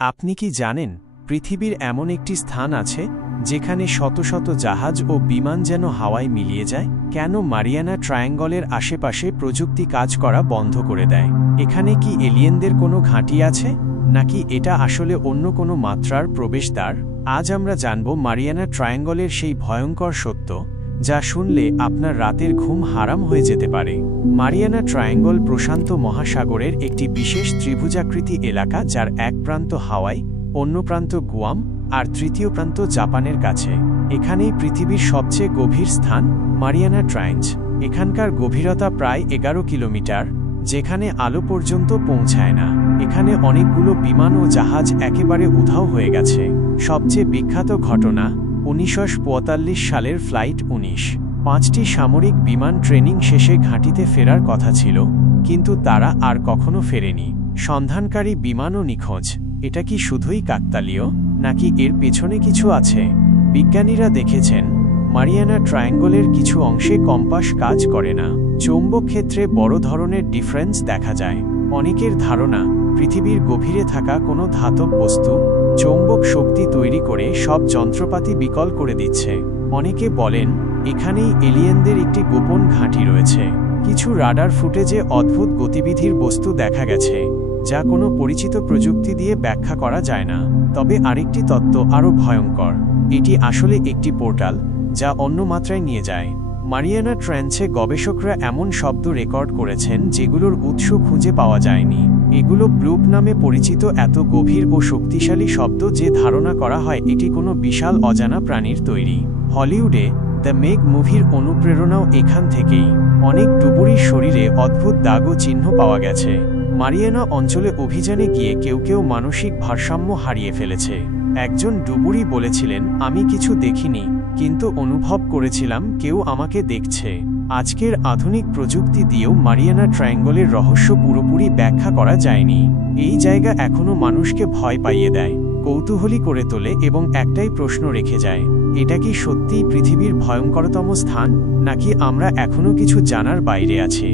আপনি কি জানেন পৃথিবীর এমন একটি স্থান আছে যেখানে শত শত জাহাজ ও বিমান যেন হাওয়ায় মিলিয়ে যায়? কেন মারিয়ানা ট্রায়াঙ্গলের আশেপাশে প্রযুক্তি কাজ করা বন্ধ করে দেয়? এখানে কি এলিয়েনদের কোনো ঘাঁটি আছে, নাকি এটা আসলে অন্য কোনো মাত্রার প্রবেশদ্বার? আজ আমরা জানব মারিয়ানা ট্রায়াঙ্গলের সেই ভয়ঙ্কর সত্য যা শুনলে আপনার রাতের ঘুম হারাম হয়ে যেতে পারে। মারিয়ানা ট্রায়াঙ্গল প্রশান্ত মহাসাগরের একটি বিশেষ ত্রিভুজাকৃতি এলাকা, যার এক প্রান্ত হাওয়াই, অন্য প্রান্ত গুয়াম আর তৃতীয় প্রান্ত জাপানের কাছে। এখানেই পৃথিবীর সবচেয়ে গভীর স্থান মারিয়ানা ট্রায়াঞ্জ। এখানকার গভীরতা প্রায় 11 কিলোমিটার, যেখানে আলো পর্যন্ত পৌঁছায় না। এখানে অনেকগুলো বিমান ও জাহাজ একেবারে উধাও হয়ে গেছে। সবচেয়ে বিখ্যাত ঘটনা 1945 সালের ফ্লাইট 19। 5টি সামরিক বিমান ট্রেনিং শেষে ঘাঁটিতে ফেরার কথা ছিল, কিন্তু তারা আর কখনো ফেরেনি। সন্ধানকারী বিমানও নিখোঁজ। এটা কি শুধুই কাকতালীয়, নাকি এর পেছনে কিছু আছে? বিজ্ঞানীরা দেখেছেন মারিয়ানা ট্রায়াঙ্গলের কিছু অংশে কম্পাস কাজ করে না। চৌম্বক ক্ষেত্রে বড় ধরনের ডিফারেন্স দেখা যায়। অনেকের ধারণা পৃথিবীর গভীরে থাকা কোনো ধাতব বস্তু চৌম্বক শক্তি তৈরি করে সব যন্ত্রপাতি বিকল করে দিচ্ছে। অনেকে বলেন এখানেই এলিয়েনদের একটি গোপন ঘাঁটি রয়েছে। কিছু রাডার ফুটেজে অদ্ভুত গতিবিধির বস্তু দেখা গেছে, যা কোনো পরিচিত প্রযুক্তি দিয়ে ব্যাখ্যা করা যায় না। তবে আরেকটি তত্ত্ব আরও ভয়ঙ্কর। এটি আসলে একটি পোর্টাল যা অন্য মাত্রায় নিয়ে যায়। মারিয়ানা ট্রায়াঞ্জে গবেষকরা এমন শব্দ রেকর্ড করেছেন যেগুলোর উৎস খুঁজে পাওয়া যায়নি। এগুলো ব্লুপ নামে পরিচিত এত গভীর ও শক্তিশালী শব্দ যে ধারণা করা হয় এটি কোনো বিশাল অজানা প্রাণীর তৈরি। হলিউডে দ্য মেগ মুভির অনুপ্রেরণাও এখান থেকেই। অনেক ডুবুরির শরীরে অদ্ভুত দাগ ও চিহ্ন পাওয়া গেছে। মারিয়ানা অঞ্চলে অভিযানে গিয়ে কেউ কেউ মানসিক ভারসাম্য হারিয়ে ফেলেছে। একজন ডুবুরি বলেছিলেন, আমি কিছু দেখিনি, কিন্তু অনুভব করেছিলাম কেউ আমাকে দেখছে। আজকের আধুনিক প্রযুক্তি দিয়েও মারিয়ানা ট্রায়াঙ্গলের রহস্য পুরোপুরি ব্যাখ্যা করা যায়নি। এই জায়গা এখনও মানুষকে ভয় পাইয়ে দেয়, কৌতূহলী করে তোলে এবং একটাই প্রশ্ন রেখে যায়, এটা কি সত্যিই পৃথিবীর ভয়ঙ্করতম স্থান, নাকি আমরা এখনও কিছু জানার বাইরে আছি?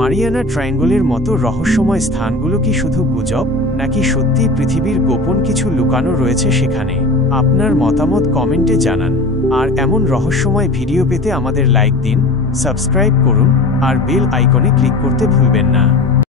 মারিয়ানা ট্রায়াঙ্গলের মতো রহস্যময় স্থানগুলো কি শুধু গুজব, নাকি সত্যিই পৃথিবীর গোপন কিছু লুকানো রয়েছে সেখানে? আপনার মতামত কমেন্টে জানান। আর এমন রহস্যময় ভিডিও পেতে আমাদের লাইক দিন, সাবস্ক্রাইব করুন আর বেল আইকনে ক্লিক করতে ভুলবেন না।